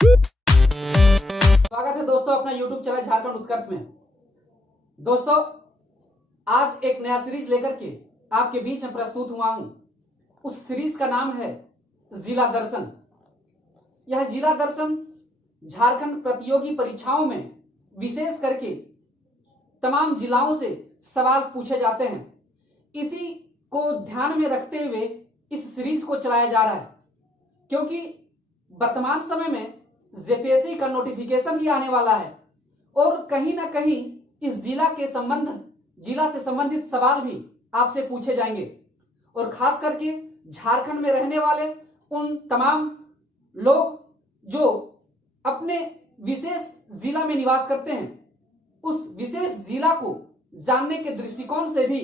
स्वागत है दोस्तों अपना YouTube चैनल झारखंड उत्कर्ष में। दोस्तों आज एक नया सीरीज लेकर के आपके बीच में प्रस्तुत हुआ हूं। उस सीरीज का नाम है जिला दर्शन। यह जिला दर्शन झारखंड प्रतियोगी परीक्षाओं में विशेष करके तमाम जिलाओं से सवाल पूछे जाते हैं। इसी को ध्यान में रखते हुए इस सीरीज को चलाया जा रहा है, क्योंकि वर्तमान समय में जेपीएससी का नोटिफिकेशन भी आने वाला है और कहीं ना कहीं इस जिला से संबंधित सवाल भी आपसे पूछे जाएंगे। और खास करके झारखंड में रहने वाले उन तमाम लोग जो अपने विशेष जिला में निवास करते हैं, उस विशेष जिला को जानने के दृष्टिकोण से भी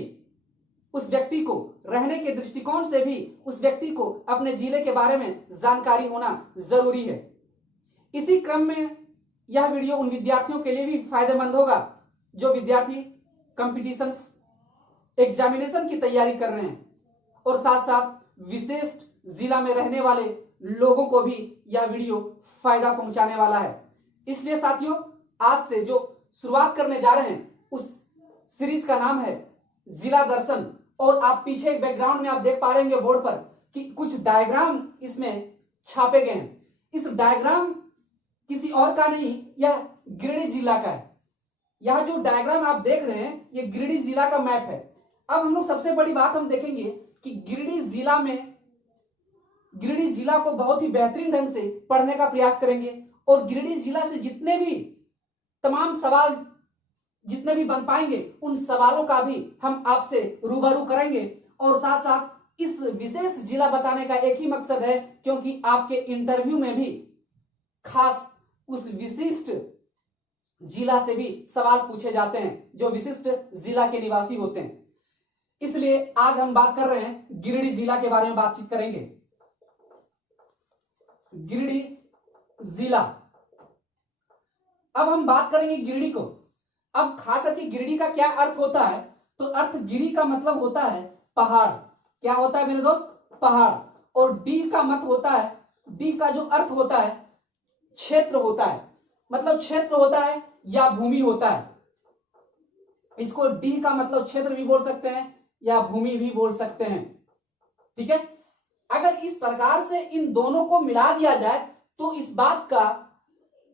उस व्यक्ति को रहने के दृष्टिकोण से भी उस व्यक्ति को अपने जिले के बारे में जानकारी होना जरूरी है। इसी क्रम में यह वीडियो उन विद्यार्थियों के लिए भी फायदेमंद होगा जो विद्यार्थी कंपटीशंस एग्जामिनेशन की तैयारी कर रहे हैं और साथ साथ विशेष जिला में रहने वाले लोगों को भी यह वीडियो फायदा पहुंचाने वाला है। इसलिए साथियों, आज से जो शुरुआत करने जा रहे हैं उस सीरीज का नाम है जिला दर्शन। और आप पीछे एक बैकग्राउंड में आप देख पा रहे होंगे बोर्ड पर कि कुछ डायग्राम इसमें छापे गए हैं। इस डायग्राम किसी और का नहीं, यह गिरिडीह जिला का है। यह जो डायग्राम आप देख रहे हैं ये गिरिडीह जिला का मैप है। अब हम लोग सबसे बड़ी बात हम देखेंगे कि गिरिडीह जिला को बहुत ही बेहतरीन ढंग से पढ़ने का प्रयास करेंगे और गिरिडीह जिला से जितने भी तमाम सवाल जितने भी बन पाएंगे उन सवालों का भी हम आपसे रूबरू करेंगे। और साथ साथ इस विशेष जिला बताने का एक ही मकसद है, क्योंकि आपके इंटरव्यू में भी खास उस विशिष्ट जिला से भी सवाल पूछे जाते हैं जो विशिष्ट जिला के निवासी होते हैं। इसलिए आज हम बात कर रहे हैं गिरिडीह जिला के बारे में बातचीत करेंगे। गिरिडीह जिला, अब हम बात करेंगे गिरिडीह को। अब खास करके गिरिडीह का क्या अर्थ होता है, तो अर्थ गिरी का मतलब होता है पहाड़। क्या होता है मेरे दोस्त? पहाड़। और डी का मत होता है, डी का जो अर्थ होता है क्षेत्र होता है, मतलब क्षेत्र होता है या भूमि होता है। इसको डी का मतलब क्षेत्र भी बोल सकते हैं या भूमि भी बोल सकते हैं। ठीक है, अगर इस प्रकार से इन दोनों को मिला दिया जाए तो इस बात का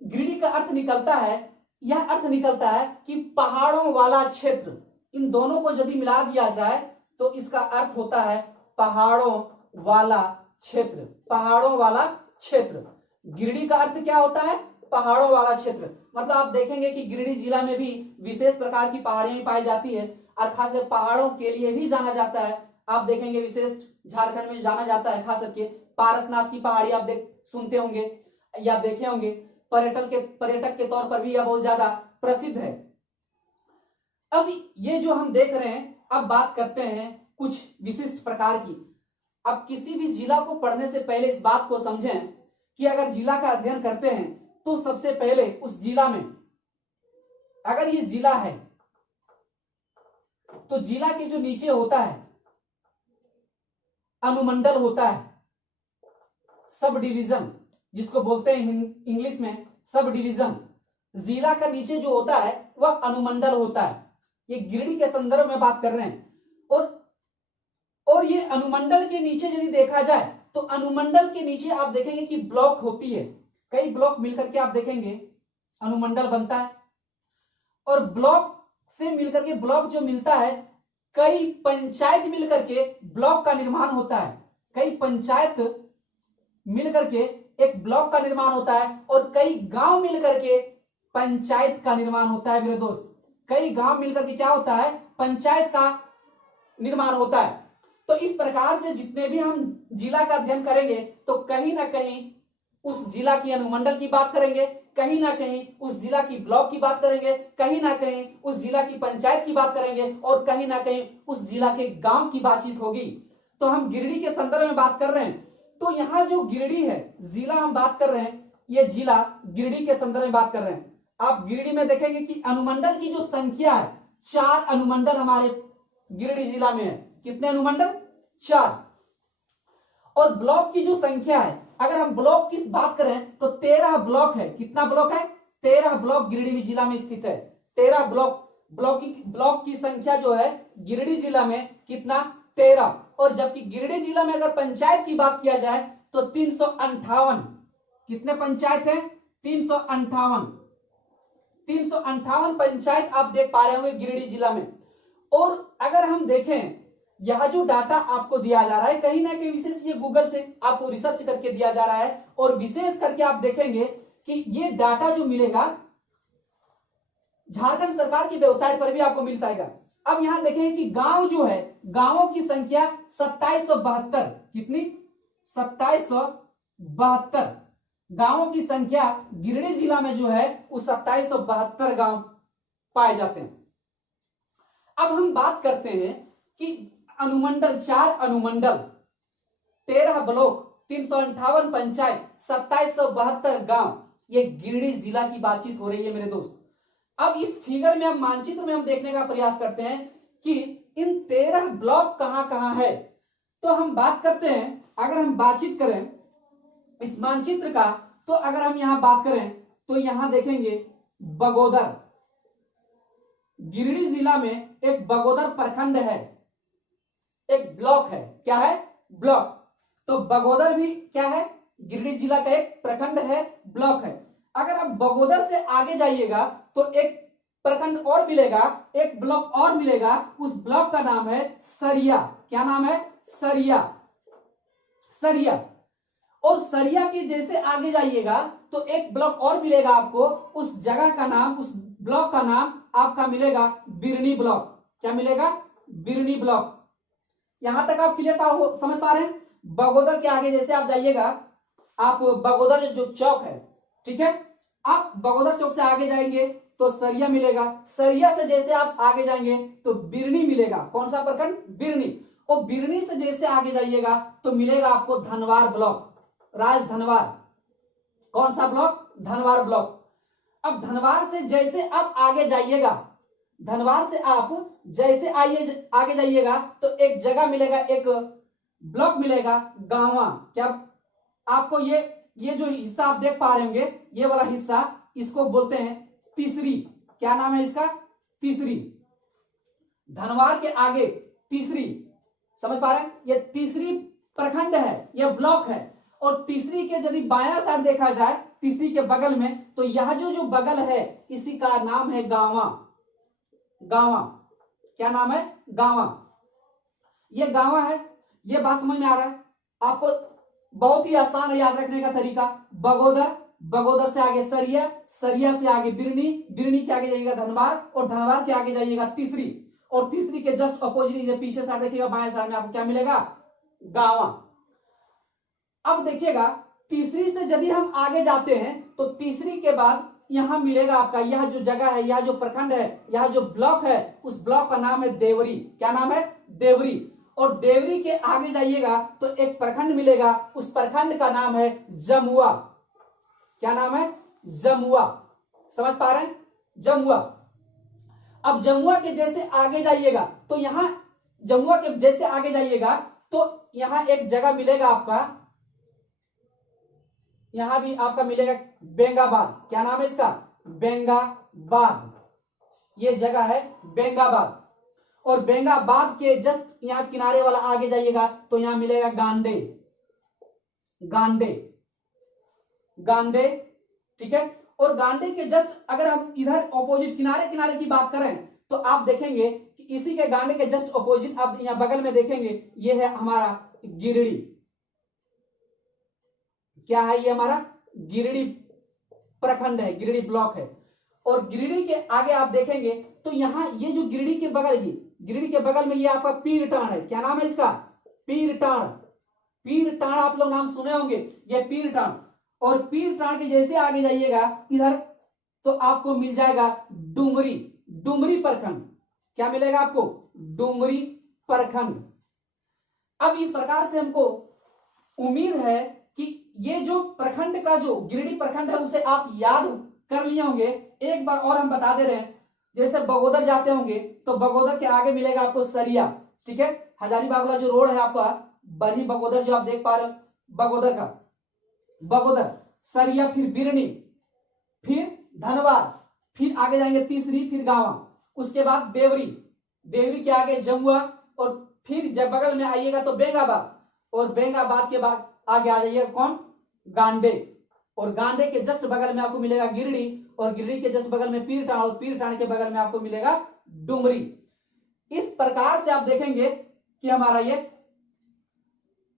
गिरिडीह का अर्थ निकलता है, यह अर्थ निकलता है कि पहाड़ों वाला क्षेत्र। इन दोनों को यदि मिला दिया जाए तो इसका अर्थ होता है पहाड़ों वाला क्षेत्र। पहाड़ों वाला क्षेत्र, गिरिडीह का अर्थ क्या होता है? पहाड़ों वाला क्षेत्र। मतलब आप देखेंगे कि गिरिडीह जिला में भी विशेष प्रकार की पहाड़ियां पाई जाती है और खासकर पहाड़ों के लिए भी जाना जाता है। आप देखेंगे विशेष झारखंड में जाना जाता है, खास करके पारसनाथ की पहाड़ी आप सुनते होंगे या देखे होंगे। पर्यटक के तौर पर भी यह बहुत ज्यादा प्रसिद्ध है। अब ये जो हम देख रहे हैं, अब बात करते हैं कुछ विशिष्ट प्रकार की। अब किसी भी जिला को पढ़ने से पहले इस बात को समझें कि अगर जिला का अध्ययन करते हैं तो सबसे पहले उस जिला में, अगर ये जिला है तो जिला के जो नीचे होता है अनुमंडल होता है, सब डिवीजन जिसको बोलते हैं इंग्लिश में सब डिवीजन। जिला का नीचे जो होता है वह अनुमंडल होता है। ये गिरिडीह के संदर्भ में बात कर रहे हैं। और ये अनुमंडल के नीचे यदि देखा जाए तो अनुमंडल के नीचे आप देखेंगे कि ब्लॉक होती है। कई ब्लॉक मिलकर के आप देखेंगे अनुमंडल बनता है। और ब्लॉक से मिलकर के ब्लॉक जो मिलता है, कई पंचायत मिलकर के ब्लॉक का निर्माण होता है। कई पंचायत मिलकर के एक ब्लॉक का निर्माण होता है और कई गांव मिलकर के पंचायत का निर्माण होता है। मेरे दोस्त, कई गांव मिलकर के क्या होता है? पंचायत का निर्माण होता है। तो इस प्रकार से जितने भी हम जिला का अध्ययन करेंगे तो कहीं ना कहीं उस जिला की अनुमंडल की बात करेंगे, कहीं ना कहीं उस जिला की ब्लॉक की बात करेंगे, कहीं ना कहीं उस जिला की पंचायत की बात करेंगे और कहीं ना कहीं उस जिला के गांव की बातचीत होगी। तो हम गिरिडीह के संदर्भ में बात कर रहे हैं। तो यहाँ जो गिरिडीह है, जिला हम बात कर रहे हैं, ये जिला गिरिडीह के संदर्भ में बात कर रहे हैं। आप गिरिडीह में देखेंगे कि अनुमंडल की जो संख्या है, 4 अनुमंडल हमारे गिरिडीह जिला में है। कितने अनुमंडल? 4। और ब्लॉक की जो संख्या है अगर हम ब्लॉक की बात करें तो 13 ब्लॉक है। कितना ब्लॉक है? 13 ब्लॉक गिरिडीह जिला में स्थित है। 13 ब्लॉक की संख्या जो है गिरिडीह जिला में कितना? 13। और जबकि गिरिडीह जिला में अगर पंचायत की बात किया जाए तो 358। कितने पंचायत है? 358। 358 पंचायत आप देख पा रहे होंगे गिरिडीह जिला में। और अगर हम देखें यह जो डाटा आपको दिया जा रहा है कहीं ना कहीं विशेष ये गूगल से आपको रिसर्च करके दिया जा रहा है, और विशेष करके आप देखेंगे कि ये डाटा जो मिलेगा झारखंड सरकार की वेबसाइट पर भी आपको मिल जाएगा। अब यहां देखें कि गांव जो है, गांवों की संख्या 2772। कितनी? 2772 गांवों की संख्या गिरिडीह जिला में जो है वो 2772 गांव पाए जाते हैं। अब हम बात करते हैं कि अनुमंडल, 4 अनुमंडल, 13 ब्लॉक, 358 पंचायत, 2772 गांव, ये गिरिडीह जिला की बातचीत हो रही है मेरे दोस्त। अब इस फिगर में, हम मानचित्र में हम देखने का प्रयास करते हैं कि इन 13 ब्लॉक कहां कहां है। तो हम बात करते हैं, अगर हम बातचीत करें इस मानचित्र का, तो अगर हम यहां बात करें तो यहां देखेंगे बगोदर, गिरिडीह जिला में एक बगोदर प्रखंड है, एक ब्लॉक है। क्या है? ब्लॉक। तो बगोदर भी क्या है? गिरिडीह जिला का एक प्रखंड है, ब्लॉक है। अगर आप बगोदर से आगे जाइएगा तो एक प्रखंड और मिलेगा, एक ब्लॉक और मिलेगा, उस ब्लॉक का नाम है सरिया। क्या नाम है? सरिया। सरिया। और सरिया के जैसे आगे जाइएगा तो एक ब्लॉक और मिलेगा आपको, उस जगह का नाम, उस ब्लॉक का नाम आपका मिलेगा बिरनी ब्लॉक। क्या मिलेगा? बिरनी ब्लॉक। यहां तक आप क्लियर समझ पा रहे हैं? बगोदर के आगे जैसे आप जाइएगा, आप बगोदर जो चौक है, ठीक है, आप बगोदर चौक से आगे जाएंगे तो सरिया मिलेगा। सरिया से जैसे आप आगे जाएंगे तो बिरनी मिलेगा। कौन सा प्रखंड? बिरनी। और बिरनी से जैसे आगे जाइएगा तो मिलेगा आपको धनवार ब्लॉक, राजधनवार। कौन सा ब्लॉक? धनवार ब्लॉक। अब धनवार से जैसे आप आगे जाइएगा, धनवार से आप जैसे आगे जाइएगा तो एक जगह मिलेगा, एक ब्लॉक मिलेगा गांवा। क्या आपको ये जो हिस्सा आप देख पा रहे होंगे, ये वाला हिस्सा, इसको बोलते हैं तीसरी। क्या नाम है इसका? तीसरी। धनवार के आगे तीसरी। समझ पा रहे हैं? ये तीसरी प्रखंड है, यह ब्लॉक है। और तीसरी के यदि बायां साइड देखा जाए, तीसरी के बगल में, तो यह जो बगल है इसी का नाम है गांवा। गांवा। क्या नाम है? गांवा। ये गांवा है। ये बात समझ में आ रहा है आपको? बहुत ही आसान है याद रखने का तरीका। बगोदर, बगोदर से आगे सरिया, सरिया से आगे बिरनी, बिरनी के आगे जाइएगा धनवार, और धनवार के आगे जाइएगा तीसरी, और तीसरी के जस्ट अपोजिट पीछे साइड देखिएगा, बाएं साइड में आपको क्या मिलेगा? गांवा। अब देखिएगा तीसरी से यदि हम आगे जाते हैं तो तीसरी के बाद यहां मिलेगा आपका, यह जो जगह है, यह जो प्रखंड है, यह जो ब्लॉक है, उस ब्लॉक का नाम है देवरी। क्या नाम है? देवरी। और देवरी के आगे जाइएगा तो एक प्रखंड मिलेगा, उस प्रखंड का नाम है जमुआ। क्या नाम है? जमुआ। समझ पा रहे हैं? जमुआ। अब जमुआ के जैसे आगे जाइएगा तो यहां, जमुआ के जैसे आगे जाइएगा तो यहां एक जगह मिलेगा आपका, यहां भी आपका मिलेगा बेंगाबाद। क्या नाम है इसका? बेंगाबाद। ये जगह है बेंगाबाद। और बेंगाबाद के जस्ट यहां किनारे वाला आगे जाइएगा तो यहां मिलेगा गांडे। गांडे। गांडे। ठीक है। और गांडे के जस्ट अगर हम इधर ऑपोजिट किनारे किनारे की बात करें तो आप देखेंगे कि इसी के गांडे के जस्ट ऑपोजिट आप यहां बगल में देखेंगे, ये है हमारा गिरिडीह। क्या है? ये हमारा गिरिडीह प्रखंड है, गिरिडीह ब्लॉक है। और गिरिडीह के आगे आप देखेंगे तो यहां ये जो गिरिडीह के बगल, ये गिरिडीह के बगल में ये आपका पीरटांड़ है। क्या नाम है इसका? पीरटांड़। पीरटांड़ आप लोग नाम सुने होंगे, ये पीरटांड़। और पीरटांड़ के जैसे आगे जाइएगा इधर तो आपको मिल जाएगा डुमरी। डुमरी प्रखंड। क्या मिलेगा आपको? डुमरी प्रखंड। अब इस प्रकार से हमको उम्मीद है कि ये जो प्रखंड का जो गिरिडीह प्रखंड है उसे आप याद कर लिए होंगे। एक बार और हम बता दे रहे हैं, जैसे बगोदर जाते होंगे तो बगोदर के आगे मिलेगा आपको सरिया। ठीक है। हजारीबाग वाला जो रोड है आपका, बरही बगोदर जो आप देख पा रहे हो, बगोदर का, बगोदर, सरिया, फिर बिरनी, फिर धनबाद, फिर आगे जाएंगे तीसरी, फिर गांवा, उसके बाद देवरी, देवरी के आगे जमुआ, और फिर जब बगल में आइएगा तो बेंगाबाद, और बेंगाबाद के बाद आगे आ जाइएगा कौन, गांडे, और गांडे के जस्ट बगल में आपको मिलेगा गिरडी, और गिरडी के जस्ट बगल में पीरटाण, और पीरटाण के बगल में आपको मिलेगा डुमरी। इस प्रकार से आप देखेंगे कि हमारा ये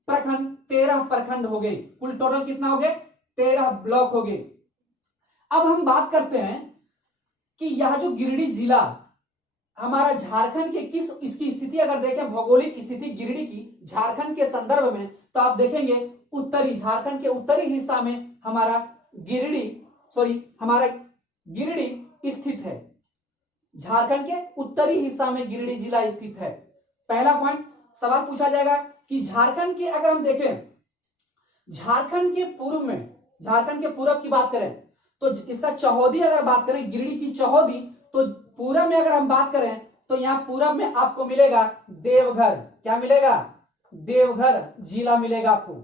प्रखंड 13 प्रखंड हो गए, कुल टोटल कितना हो गए, 13 ब्लॉक हो गए। अब हम बात करते हैं कि यह जो गिरिडीह जिला हमारा झारखंड के किस, इसकी स्थिति अगर देखें, भौगोलिक स्थिति गिरिडीह की झारखंड के संदर्भ में, तो आप देखेंगे उत्तरी, झारखंड के उत्तरी हिस्सा में हमारा गिरिडीह स्थित है। झारखंड के उत्तरी हिस्सा में गिरिडीह जिला स्थित है। पहला पॉइंट सवाल पूछा जाएगा कि झारखंड के, अगर हम देखें झारखंड के पूर्व में, झारखंड के पूरब की बात करें तो इसका चौहदी अगर बात करें, गिरिडीह की चौहदी, तो पूरब में अगर हम बात करें तो यहां पूरब में आपको मिलेगा देवघर। क्या मिलेगा, देवघर जिला मिलेगा आपको।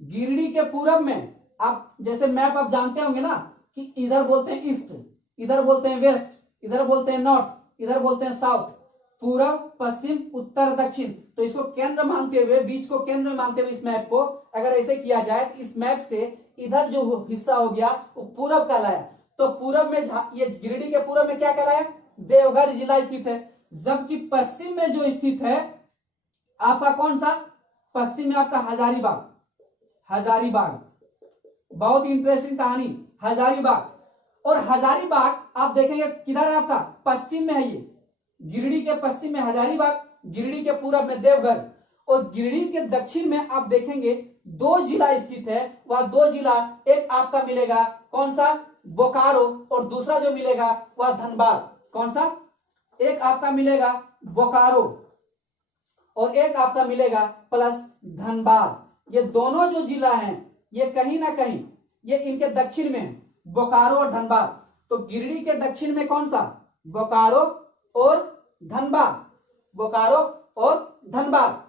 गिरिडीह के पूरब में आप जैसे मैप आप जानते होंगे ना कि इधर बोलते हैं ईस्ट, इधर बोलते हैं वेस्ट, इधर बोलते हैं नॉर्थ, इधर बोलते हैं साउथ, पूरब, पश्चिम, उत्तर, दक्षिण। तो इसको केंद्र मानते हुए, बीच को केंद्र में मानते हुए इस मैप को अगर ऐसे किया जाए तो इस मैप से इधर जो हिस्सा हो गया वो पूरब कहलाया। तो पूरब में ये गिरिडीह के पूरब में क्या कहलाया, देवघर जिला स्थित है। जबकि पश्चिम में जो स्थित है आपका कौन सा, पश्चिम में आपका हजारीबाग। हजारीबाग बहुत इंटरेस्टिंग कहानी, हजारीबाग। और हजारीबाग आप देखेंगे किधर है आपका, पश्चिम में है। ये गिरिडीह के पश्चिम में हजारीबाग, गिरिडीह के पूरब में देवघर, और गिरिडीह के दक्षिण में आप देखेंगे 2 जिला स्थित है। वह 2 जिला, एक आपका मिलेगा कौन सा, बोकारो, और दूसरा जो मिलेगा वह धनबाद। कौन सा, एक आपका मिलेगा बोकारो और एक आपका मिलेगा प्लस धनबाद। ये दोनों जो जिला हैं ये कहीं ना कहीं ये इनके दक्षिण में है, बोकारो और धनबाद। तो गिरिडीह के दक्षिण में कौन सा, बोकारो और धनबाद, बोकारो और धनबाद।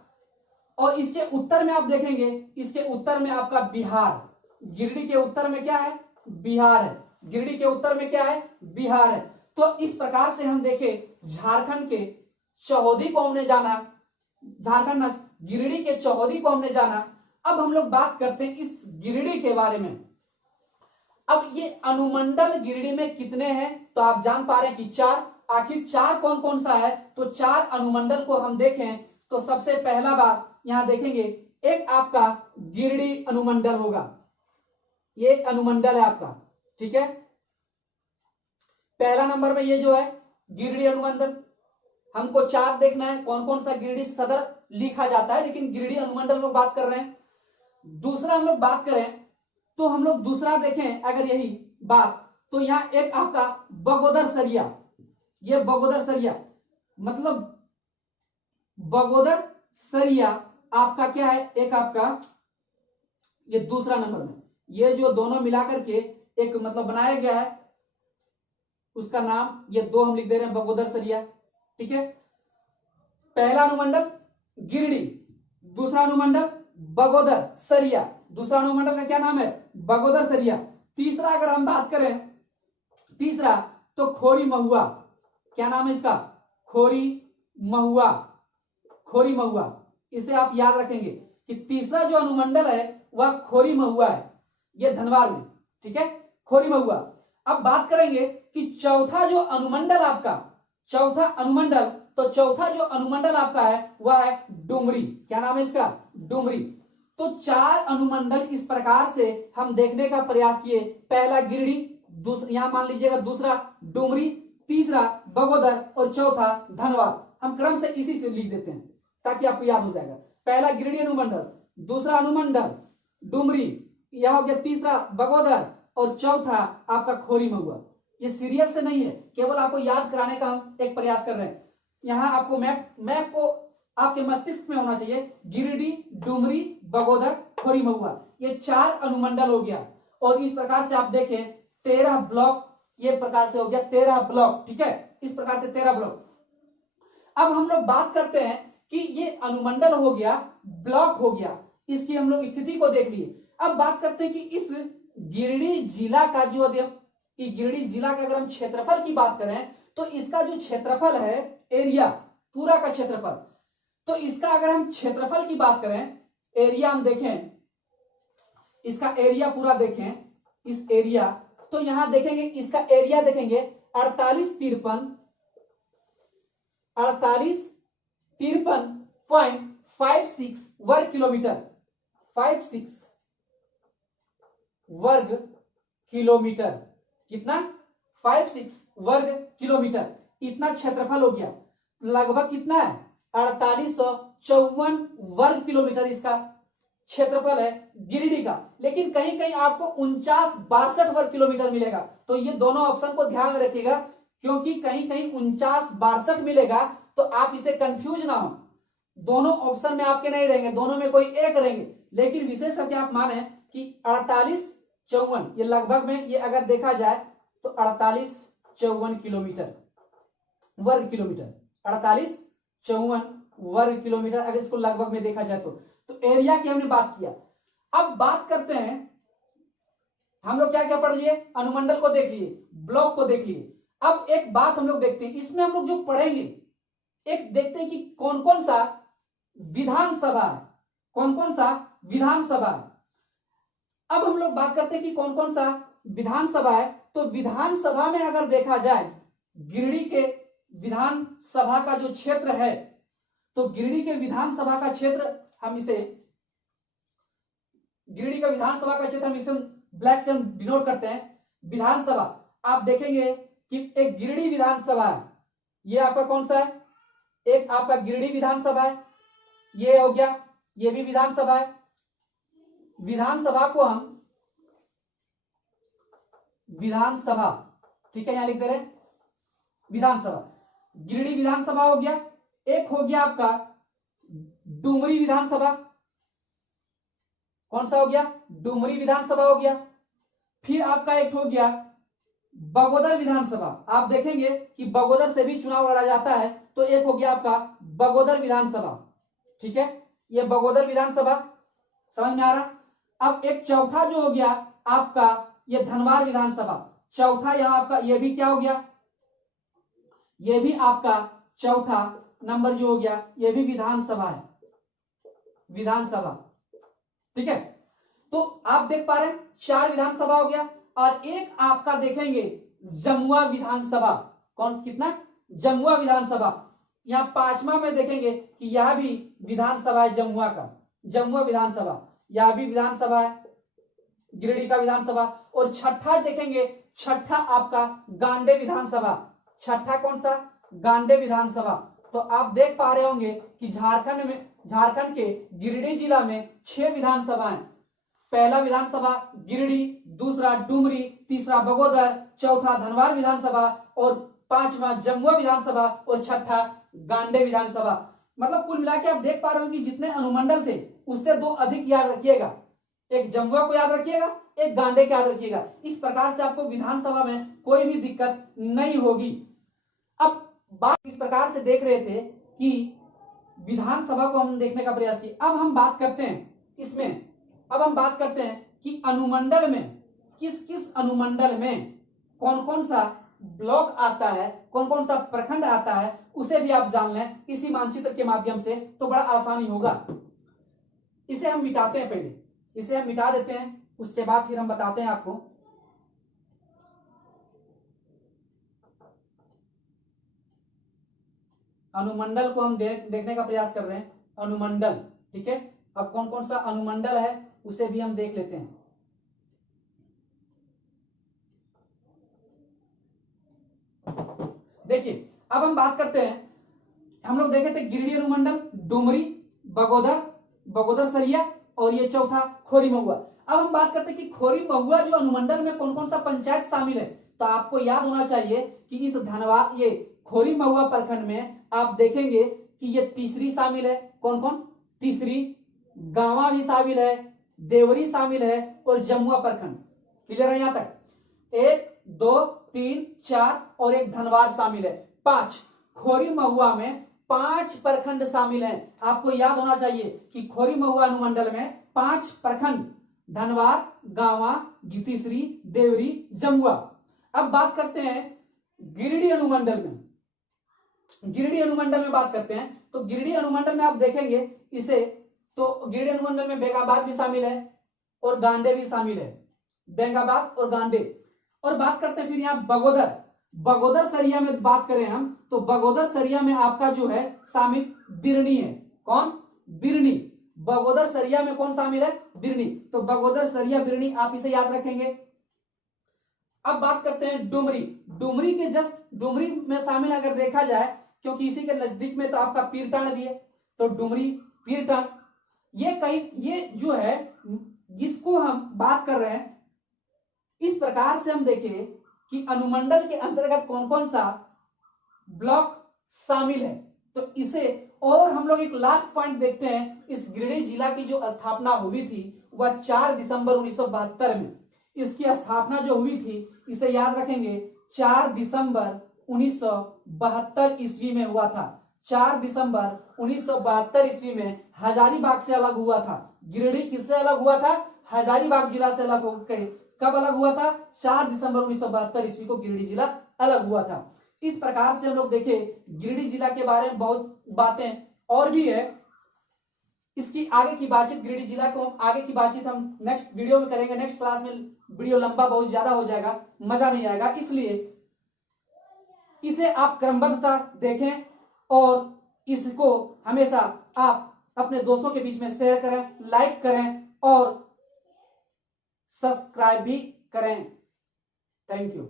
और इसके उत्तर में आप देखेंगे, इसके उत्तर में आपका बिहार। गिरिडीह के उत्तर में क्या है, बिहार है। गिरिडीह के उत्तर में क्या है, बिहार है। तो इस प्रकार से हम देखें झारखंड के चौहदी को हमने जाना, झारखंड गिरिडीह के चौहदी को हमने जाना। अब हम लोग बात करते हैं इस गिरिडीह के बारे में। अब ये अनुमंडल गिरिडीह में कितने हैं, तो आप जान पा रहे हैं कि 4। आखिर 4 कौन कौन सा है, तो 4 अनुमंडल को हम देखें तो सबसे पहला बात यहां देखेंगे, एक आपका गिरिडीह अनुमंडल होगा। ये अनुमंडल है आपका, ठीक है। पहला नंबर में ये जो है गिरिडीह अनुमंडल, हमको 4 देखना है कौन कौन सा गिरिडीह सदर लिखा जाता है, लेकिन गिरिडीह अनुमंडल लोग बात कर रहे हैं। दूसरा हम लोग बात करें तो हम लोग दूसरा देखें अगर यही बात, तो यहां एक आपका बगोदर सरिया। ये बगोदर सरिया मतलब बगोदर सरिया आपका क्या है, एक आपका ये दूसरा नंबर में, ये जो दोनों मिलाकर के एक मतलब बनाया गया है उसका नाम, ये 2 हम लिख दे रहे हैं बगोदर सरिया, ठीक है। पहला अनुमंडल गिरिडीह, दूसरा अनुमंडल बगोदर सरिया, दूसरा अनुमंडल का क्या नाम है, बगोदर सरिया। तीसरा अगर हम बात करें, तीसरा तो खोरी महुआ, क्या नाम है इसका, खोरी महुआ, खोरी महुआ। इसे आप याद रखेंगे कि तीसरा जो अनुमंडल है वह खोरी महुआ है, यह धनबाद में, ठीक है, खोरी महुआ। अब बात करेंगे कि चौथा जो अनुमंडल आपका, चौथा अनुमंडल, तो चौथा जो अनुमंडल आपका है वह है डुमरी। क्या नाम है इसका, डुमरी। तो 4 अनुमंडल इस प्रकार से हम देखने का प्रयास किए। पहला गिरिडीह, यहां मान लीजिएगा दूसरा डुमरी, तीसरा बगोदर और चौथा धनबाद। हम क्रम से इसी से लिख देते हैं ताकि आपको याद हो जाएगा। पहला गिरिडीह अनुमंडल, दूसरा अनुमंडल डुमरी, यह हो गया तीसरा बगोदर और चौथा आपका खोरी महुआ। ये सीरियल से नहीं है, केवल आपको याद कराने का हम एक प्रयास कर रहे हैं। यहां आपको मैप को आपके मस्तिष्क में होना चाहिए, गिरिडीह, डुमरी, बगोदर, खोरी महुआ, ये 4 अनुमंडल हो गया। और इस प्रकार से आप देखें 13 ब्लॉक, ये प्रकार से हो गया 13 ब्लॉक, ठीक है, इस प्रकार से 13 ब्लॉक। अब हम लोग बात करते हैं कि ये अनुमंडल हो गया, ब्लॉक हो गया, इसकी हम लोग स्थिति को देख लिए। अब बात करते हैं कि इस गिरिडीह जिला का जो गिरिडीह जिला का अगर हम क्षेत्रफल की बात करें तो इसका जो क्षेत्रफल है, एरिया, पूरा का क्षेत्रफल, तो इसका अगर हम क्षेत्रफल की बात करें, एरिया हम देखें, इसका एरिया पूरा देखें, इस एरिया, तो यहां देखेंगे इसका एरिया देखेंगे 4853.56 वर्ग किलोमीटर, 56 वर्ग किलोमीटर, कितना? 56 वर्ग किलोमीटर, इतना क्षेत्रफल हो गया। लगभग कितना है? 4854 वर्ग किलोमीटर इसका क्षेत्रफल है गिरिडीह का। लेकिन कहीं कहीं आपको 49-62 वर्ग किलोमीटर मिलेगा, तो ये दोनों ऑप्शन को ध्यान में रखिएगा, क्योंकि कहीं कहीं 49-62 मिलेगा तो आप इसे कंफ्यूज ना हो। दोनों ऑप्शन में आपके नहीं रहेंगे, दोनों में कोई एक रहेंगे, लेकिन विशेष करके आप माने कि 4854 ये लगभग में, ये अगर देखा जाए तो 4854 किलोमीटर, वर्ग किलोमीटर, 4854 वर्ग किलोमीटर अगर इसको लगभग में देखा जाए तो एरिया की हमने बात किया। अब बात करते हैं, हम लोग क्या क्या पढ़ लिए? अनुमंडल को देख लिए, ब्लॉक को देख लिए। अब एक बात हम लोग देखते हैं, इसमें हम लोग जो पढ़ेंगे, एक देखते हैं कि कौन कौन सा विधानसभा है, कौन कौन सा विधानसभा है। अब हम लोग बात करते हैं कि कौन कौन सा विधानसभा है। तो विधानसभा में अगर देखा जाए, गिरिडीह के विधानसभा का जो क्षेत्र है, तो गिरिडीह के विधानसभा का क्षेत्र हम इसे, गिरिडीह का विधानसभा का क्षेत्र हम इसे ब्लैक से हम डिनोट करते हैं विधानसभा। आप देखेंगे कि एक गिरिडीह विधानसभा है, ये आपका कौन सा है? एक आपका गिरिडीह विधानसभा है, ये हो गया, ये भी विधानसभा है। विधानसभा को हम विधानसभा, ठीक है, यहां लिख दे रहे विधानसभा, गिरिडीह विधानसभा हो गया। एक हो गया आपका डुमरी विधानसभा, कौन सा हो गया? डुमरी विधानसभा हो गया। फिर आपका एक हो गया बगोदर विधानसभा। आप देखेंगे कि बगोदर से भी चुनाव लड़ा जाता है, तो एक हो गया आपका बगोदर विधानसभा, ठीक है, ये बगोदर विधानसभा, समझ में आ रहा? अब एक चौथा जो हो गया आपका, ये धनवार विधानसभा, चौथा यहां आपका, ये भी क्या हो गया? ये भी आपका चौथा नंबर जो हो गया, ये भी विधानसभा है, विधानसभा, ठीक है। तो आप देख पा रहे हैं 4 विधानसभा हो गया। और एक आपका देखेंगे जमुआ विधानसभा, कौन, कितना? जमुआ विधानसभा। यहां 5वां में देखेंगे कि यह भी विधानसभा है जमुआ का, जमुआ विधानसभा, यह भी विधानसभा है गिरिडीह का विधानसभा। और छठा देखेंगे, छठा आपका गांडे विधानसभा, छठा कौन सा? गांडे विधानसभा। तो आप देख पा रहे होंगे कि झारखंड के गिरिडीह जिला में 6 विधानसभा हैं। पहला विधानसभा गिरिडीह, दूसरा डुमरी, तीसरा बगोदर, चौथा धनवार विधानसभा, और 5वां जमुआ विधानसभा, और छठा गांडे विधानसभा। मतलब कुल मिला के आप देख पा रहे हो कि जितने अनुमंडल थे उससे 2 अधिक याद रखिएगा, एक जमुआ को याद रखिएगा, एक गांडे को याद रखिएगा। इस प्रकार से आपको विधानसभा में कोई भी दिक्कत नहीं होगी। अब बात इस प्रकार से देख रहे थे कि विधानसभा को हम देखने का प्रयास किया। अब हम बात करते हैं इसमें, अब हम बात करते हैं कि अनुमंडल में किस किस अनुमंडल में कौन कौन सा ब्लॉक आता है, कौन कौन सा प्रखंड आता है, उसे भी आप जान लें इसी मानचित्र के माध्यम से, तो बड़ा आसानी होगा। इसे हम मिटाते हैं, पहले इसे हम मिटा देते हैं, उसके बाद फिर हम बताते हैं आपको। अनुमंडल को हम देखने का प्रयास कर रहे हैं, अनुमंडल, ठीक है। अब कौन कौन सा अनुमंडल है उसे भी हम देख लेते हैं। देखिए, अब हम बात करते हैं, हम लोग देखे थे गिरिडीह अनुमंडल, डुमरी, बगोदर सरिया, और ये चौथा खोरी महुआ। अब हम बात करते हैं कि खोरी महुआ जो अनुमंडल में कौन कौन सा पंचायत शामिल है। तो आपको याद होना चाहिए कि इस धनवार, ये खोरी महुआ प्रखंड में आप देखेंगे कि ये तीसरी शामिल है, कौन कौन? तीसरी, गांवा भी शामिल है, देवरी शामिल है, और जमुआ प्रखंड। क्लियर है यहां तक? 1 2 3 4 और एक धनवार शामिल है, 5। खोरी महुआ में 5 प्रखंड शामिल हैं। आपको याद होना चाहिए कि खोरी महुआ अनुमंडल में 5 प्रखंड, धनवार, गांवा, गीतीश्री, देवरी, जमुआ। अब बात करते हैं गिरिडीह अनुमंडल में। गिरिडीह अनुमंडल में बात करते हैं तो गिरिडीह अनुमंडल में आप देखेंगे इसे, तो गिरिडीह अनुमंडल में बेंगाबाद भी शामिल है और गांडे भी शामिल है, बेंगाबाद और गांडे। और बात करते हैं फिर यहाँ बगोदर। बगोदर सरिया में बात करें हम तो बगोदर सरिया में आपका जो है शामिल बिरनी है। कौन? बिरनी। बगोदर सरिया में कौन शामिल है? बिरनी। तो बगोदर सरिया बिरनी आप इसे याद रखेंगे। अब बात करते हैं डुमरी। डुमरी के जस्ट डुमरी में शामिल अगर देखा जाए, क्योंकि इसी के नजदीक में तो आपका पीरटांड भी है, तो डुमरी, पीरटांड, ये जो है जिसको हम बात कर रहे हैं, इस प्रकार से हम देखें कि अनुमंडल के अंतर्गत कौन कौन सा ब्लॉक शामिल है। तो इसे, और हम लोग एक लास्ट पॉइंट देखते हैं, इस गिरिडीह जिला की जो स्थापना हुई थी वह 4 दिसंबर 1972 में। इसकी स्थापना जो हुई थी इसे याद रखेंगे, 4 दिसंबर 1972 ईस्वी में हुआ था। 4 दिसंबर 1972 ईस्वी में हजारीबाग से अलग हुआ था। गिरिडीह किससे अलग हुआ था? हजारीबाग जिला से अलग होकर। कब अलग हुआ था? 4 दिसंबर 1972 ईस्वी को गिरिडीह जिला अलग हुआ था। इस प्रकार से हम लोग देखें गिरिडीह जिला के बारे में बहुत बातें और भी है। इसकी आगे की बातचीत, गिरिडीह जिला को आगे की बातचीत हम नेक्स्ट वीडियो में करेंगे। नेक्स्ट क्लास में वीडियो लंबा बहुत ज्यादा हो जाएगा, मजा नहीं आएगा, इसलिए इसे आप क्रमबद्धता देखें और इसको हमेशा आप अपने दोस्तों के बीच में शेयर करें, लाइक करें और सब्सक्राइब भी करें। Thank you.